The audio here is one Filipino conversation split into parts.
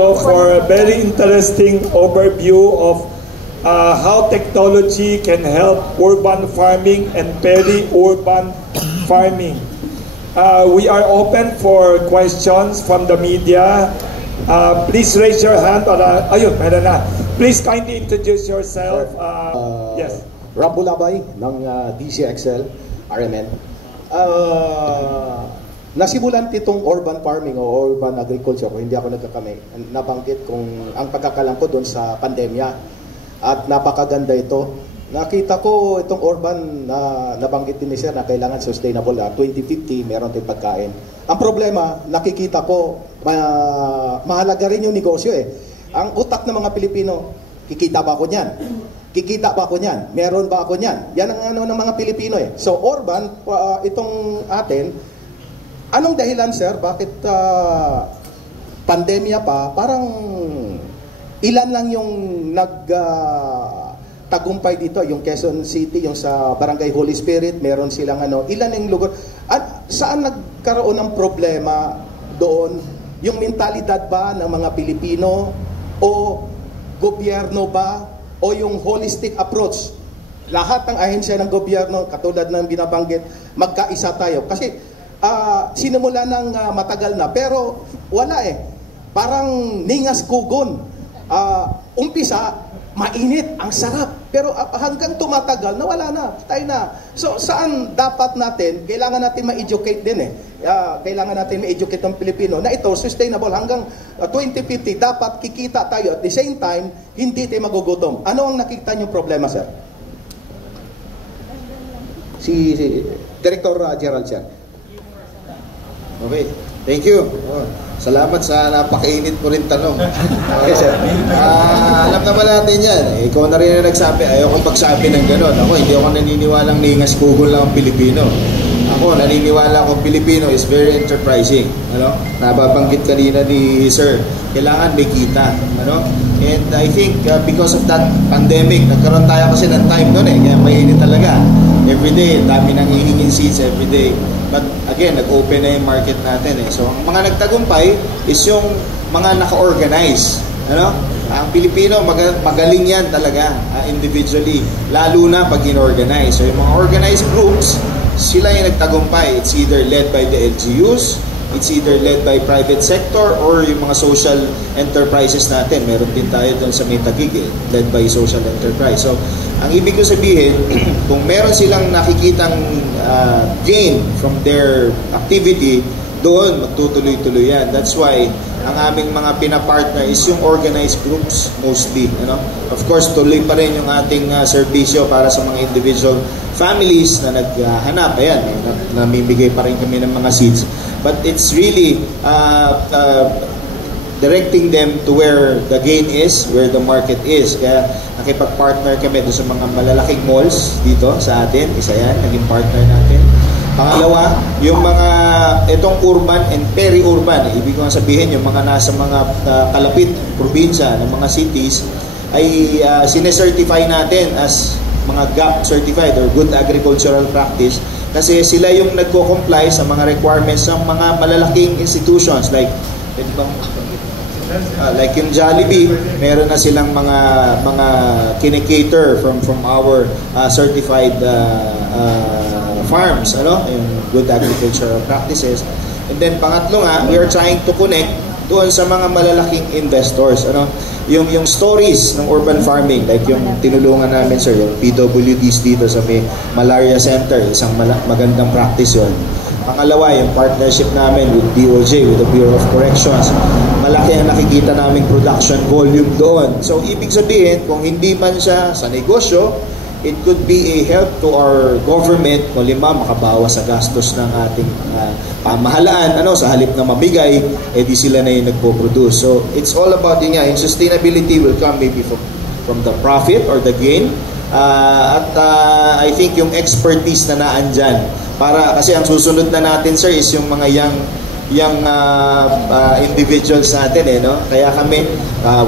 For a very interesting overview of how technology can help urban farming and peri-urban farming. We are open for questions from the media. Please raise your hand. Ayun, meron na. Please kindly introduce yourself. Yes. Rob Bulabay ng DCXL, RMN. Nasimulan itong urban farming o urban agriculture, kung hindi ako nagkakamay, nabanggit kung ang pagkakalang ko doon sa pandemya at napakaganda ito. Nakita ko itong urban na nabanggit din ni Sir na kailangan sustainable 2050, meron din pagkain. Ang problema, nakikita ko, mahalaga rin yung negosyo eh. Ang utak ng mga Pilipino, kikita ba ako niyan? Kikita ba ako niyan? Meron ba ako niyan? Yan ang ano ng mga Pilipino eh. So urban, itong atin, anong dahilan, sir? Bakit pandemya pa, parang ilan lang yung nagtagumpay dito? Yung Quezon City, yung sa Barangay Holy Spirit, meron silang ilan yung lugar? At saan nagkaroon ng problema doon? Yung mentalidad ba ng mga Pilipino? O gobyerno ba? O yung holistic approach? Lahat ng ahensya ng gobyerno, katulad ng binabanggit, magkaisa tayo. Kasi sinimula ng matagal na, pero wala eh. Parang ningas kugon. Umpisa, mainit, ang sarap. Pero hanggang tumatagal, nawala na, tayo na. So saan dapat natin, kailangan natin ma-educate din eh. Kailangan natin ma-educate ng Pilipino na ito, sustainable hanggang 2050, dapat kikita tayo. At the same time, hindi tayo magugutom. Ano ang nakikita niyong problema, sir? Si Director Gerald, sir. Okay, thank you. Salamat sa napakainit mo rin tanong. Okay, sir. Alam naman natin yan. Ikaw na rin na nagsabi, ayoko pagsabi ng gano'n. Ako, hindi ako naniniwalang ningas kugol lang ang Pilipino. Ako, naniniwala akong Pilipino is very enterprising. Nababanggit kanina ni Sir, kailangan may kita. And I think because of that pandemic, nagkaroon tayo kasi ng time noon eh. Kaya mainit talaga. Everyday, dami nang hihingin seats everyday. But again, nag-open na yung market natin eh. So, ang mga nagtagumpay is yung mga naka-organize. Ang Pilipino, magaling yan talaga individually. Lalo na pag in-organize. So, yung mga organized groups, sila yung nagtagumpay. It's either led by the LGUs, it's either led by private sector, or yung mga social enterprises natin. Meron din tayo doon sa Metagig, led by social enterprise. So, ang ibig ko sabihin, kung meron silang nakikitang gain from their activity, doon magtutuloy-tuloy yan. That's why ang aming mga pinapartner is yung organized groups mostly. Of course, tuloy pa rin yung ating serbisyo para sa mga individual families na naghanap. Ayan, namimigay pa rin kami ng mga seats. But it's really directing them to where the gain is, where the market is. Kaya nakipag-partner kami doon sa mga malalaking malls dito sa atin. Isa yan, naging partner natin. Pangalawa, yung mga itong urban and peri-urban, ibig ko sabihin yung mga nasa mga kalapit probinsya ng mga cities ay sinecertify natin as mga GAP certified or good agricultural practice kasi sila yung nagko-comply sa mga requirements ng mga malalaking institutions like yung Jollibee, meron na silang mga kinikater from our certified farms, yung good agricultural practices. And then pangatlo nga, we are trying to connect doon sa mga malalaking investors, yung stories ng urban farming, like yung tinulungan namin, sir, yung PWDs dito sa may malaria center, isang magandang practice yun. Pangalawa, yung partnership namin with DOJ, with the Bureau of Corrections. Malaki ang nakikita naming production volume doon. So, ibig sabihin, kung hindi man siya sa negosyo, it could be a help to our government kung makabawas sa gastos ng ating pamahalaan. Sa halip na mabigay, di sila na yung nagpo-produce. So, it's all about yun nga. Yung sustainability will come maybe from the profit or the gain. I think yung expertise na naandyan. Kasi ang susunod na natin, sir, is yung mga young individuals natin Kaya kami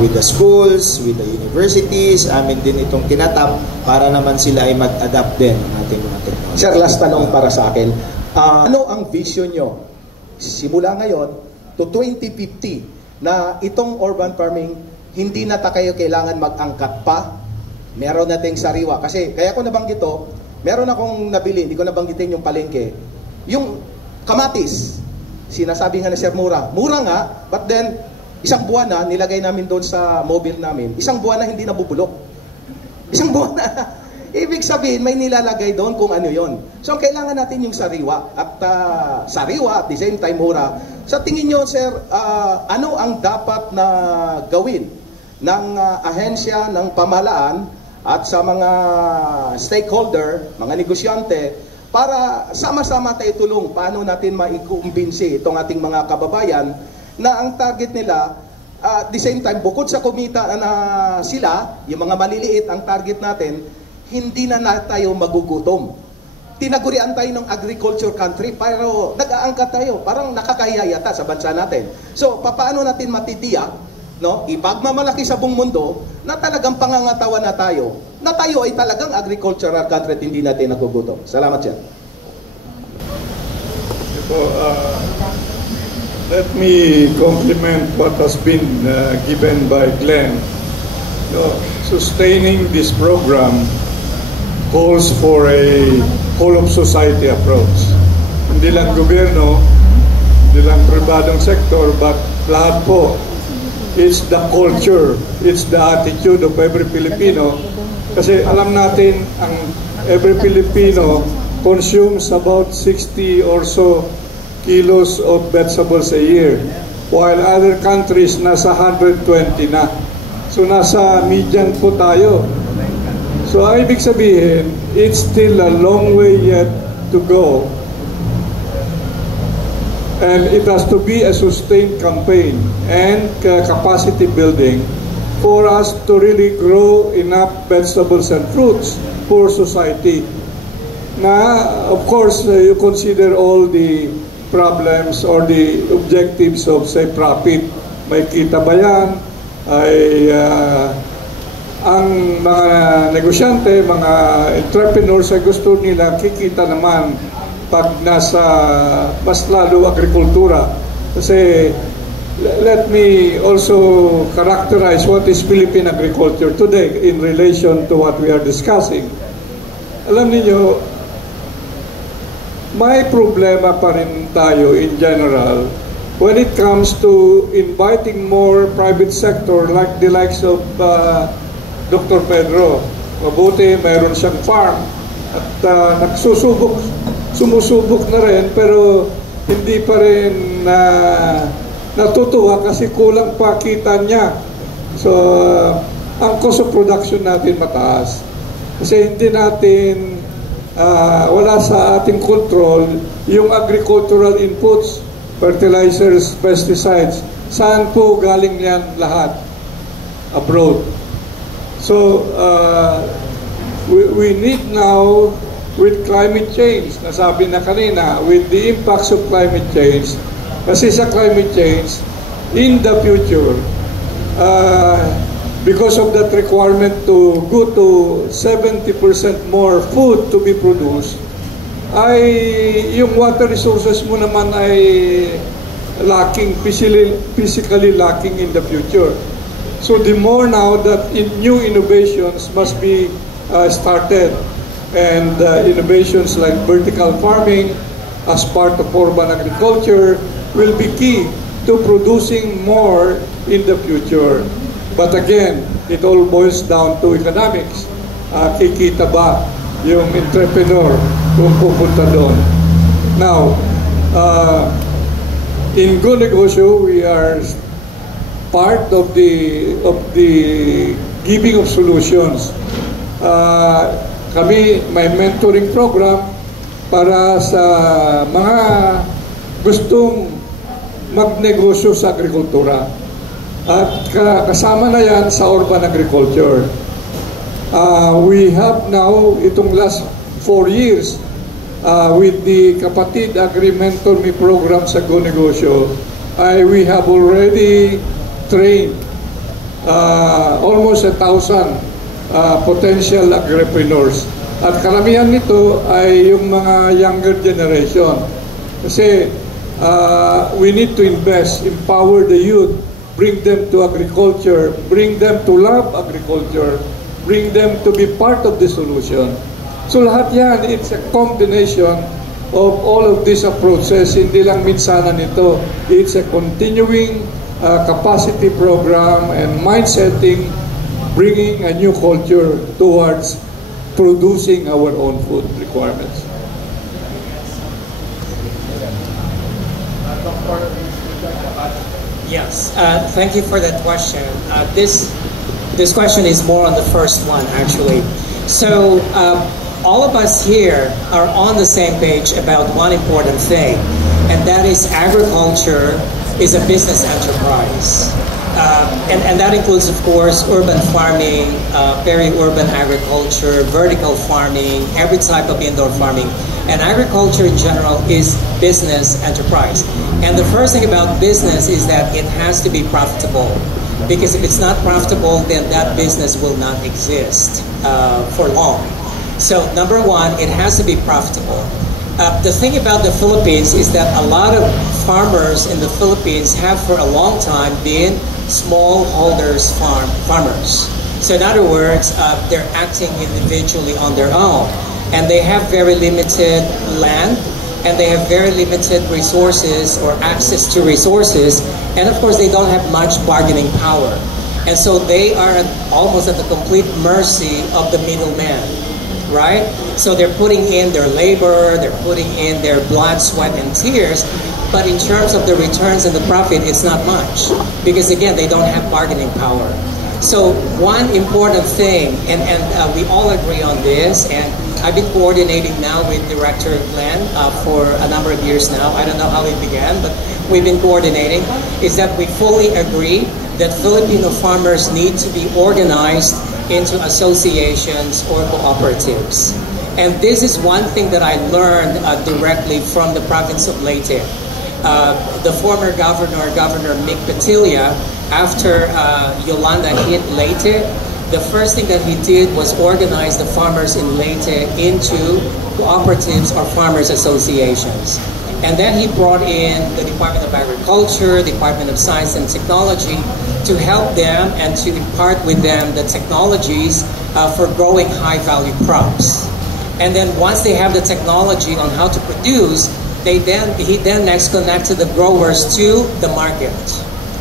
with the schools, with the universities, amin din itong tinatap para naman sila ay mag-adapt din ng ating mga technology. Sir, last tanong para sa akin. Ano ang vision nyo simula ngayon to 2050 na itong urban farming, hindi na kayo kailangan mag-angkat pa. Meron nating sariwa. Kasi, kaya ko nabanggit to, meron akong nabili, hindi ko nabanggitin yung palengke. Yung kamatis, sinasabi nga na Sir mura nga, but then, isang buwan na, nilagay namin doon sa mobile namin, isang buwan na hindi nabubulok. Isang buwan na. Ibig sabihin, may nilalagay doon kung ano yon. So, kailangan natin yung sariwa. At sariwa, at the same time, mura. Sa tingin nyo, Sir, ano ang dapat na gawin ng ahensya, ng pamahalaan, at sa mga stakeholder, mga negosyante, para sama-sama tayo tulong paano natin maikumbinsi itong ating mga kababayan na ang target nila, at the same time, bukod sa kumita na sila, yung mga maliliit, ang target natin, hindi na tayo magugutom. Tinagurian tayo ng agriculture country, pero nag-aangkat tayo. Parang nakakahiya yata sa bansa natin. So, paano natin matitiyak, no? Ipagmamalaki sa buong mundo na talagang pangangatawan na tayo ay talagang agricultural country at hindi natin nagugutom. Salamat siya. Let me compliment what has been given by Glenn. Sustaining this program calls for a whole of society approach. Hindi lang gobyerno, hindi lang pribadong sektor, but lahat po. It's the culture, it's the attitude of every Filipino. Kasi alam natin, ang every Filipino consumes about 60 or so kilos of vegetables a year, while other countries nasa 120 na. So nasa median po tayo. So ang ibig sabihin, it's still a long way yet to go. And it has to be a sustained campaign and capacity building for us to really grow enough vegetables and fruits for society. Na, of course, you consider all the problems or the objectives of, say, profit. May kita ba yan? Ang mga negosyante, mga entrepreneurs ay gusto nila kikita naman pag nasa mas lalo agrikultura. Kasi let me also characterize what is Philippine agriculture today in relation to what we are discussing. Alam niyo, may problema pa rin tayo in general when it comes to inviting more private sector like the likes of Dr. Pedro. Mabuti, mayroon siyang farm at sumusubok na rin, pero hindi pa rin natutuwa kasi kulang pa kita niya. So, ang cost of production natin mataas. Kasi hindi natin, wala sa ating control yung agricultural inputs, fertilizers, pesticides. Saan po galing yan lahat? Abroad. So, we need now, with climate change, nasabi na kanina, with the impacts of climate change, kasi sa climate change, in the future, because of that requirement to go to 70% more food to be produced, ay yung water resources mo naman ay lacking, physically lacking in the future. So the more now that new innovations must be started, and innovations like vertical farming as part of urban agriculture will be key to producing more in the future. But again, it all boils down to economics. Kikita ba yung entrepreneur kung pupunta doon? Now, in Go Negosyo, we are part of the giving of solutions. Kami may mentoring program para sa mga gustong magnegosyo sa agrikultura. At kasama na yan sa urban agriculture. We have now, itong last 4 years, with the Kapatid Agri-Mentor Me program sa Go Negosyo, we have already trained almost 1,000 potential agripreneurs. At karamihan nito ay yung mga younger generation. Kasi we need to invest, empower the youth bring them to agriculture, bring them to love agriculture, bring them to be part of the solution. So lahat yan, it's a combination of all of these approaches. Hindi lang minsanan ito. It's a continuing capacity program and mind-setting, bringing a new culture towards producing our own food requirements. Yes, thank you for that question. This question is more on the first one, actually. So all of us here are on the same page about one important thing, and that is agriculture is a business enterprise. And that includes, of course, urban farming, peri-urban agriculture, vertical farming, every type of indoor farming. And agriculture in general is business enterprise. And the first thing about business is that it has to be profitable. Because if it's not profitable, then that business will not exist for long. So number one, it has to be profitable. The thing about the Philippines is that a lot of farmers in the Philippines have for a long time been smallholders farmers. So in other words, they're acting individually on their own. And they have very limited land, and they have very limited resources or access to resources. And of course, they don't have much bargaining power. And so they are almost at the complete mercy of the middleman, right? So they're putting in their labor, they're putting in their blood, sweat, and tears. But in terms of the returns and the profit, it's not much. Because again, they don't have bargaining power. So one important thing, and we all agree on this, and I've been coordinating now with Director Glenn for a number of years now. I don't know how it began, but we've been coordinating, is that we fully agree that Filipino farmers need to be organized into associations or cooperatives. And this is one thing that I learned directly from the province of Leyte. The former governor, Governor Mick Petilla, after Yolanda hit Leyte, the first thing that he did was organize the farmers in Leyte into cooperatives or farmers associations. And then he brought in the Department of Agriculture, Department of Science and Technology to help them and to impart with them the technologies for growing high-value crops. And then once they have the technology on how to produce, he then next connected the growers to the market,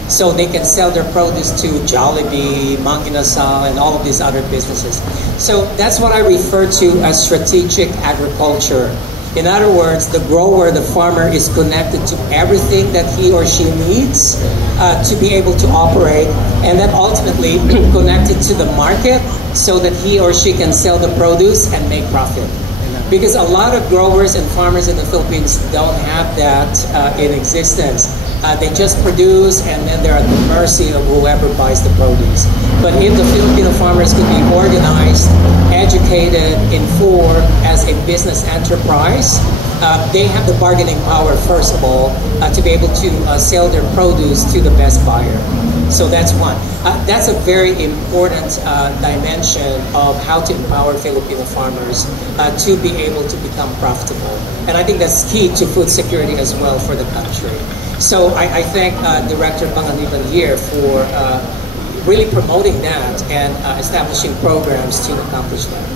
so they can sell their produce to Jollibee, Mang Inasal, and all of these other businesses. So that's what I refer to as strategic agriculture. In other words, the grower, the farmer, is connected to everything that he or she needs to be able to operate, and then ultimately connected to the market so that he or she can sell the produce and make profit. Because a lot of growers and farmers in the Philippines don't have that in existence. They just produce, and then they're at the mercy of whoever buys the produce. But if the Filipino farmers could be organized, educated, informed as a business enterprise, they have the bargaining power, first of all, to be able to sell their produce to the best buyer. So that's one. That's a very important dimension of how to empower Filipino farmers to be able to become profitable. And I think that's key to food security as well for the country. So I thank Director Panganiban here for really promoting that and establishing programs to accomplish that.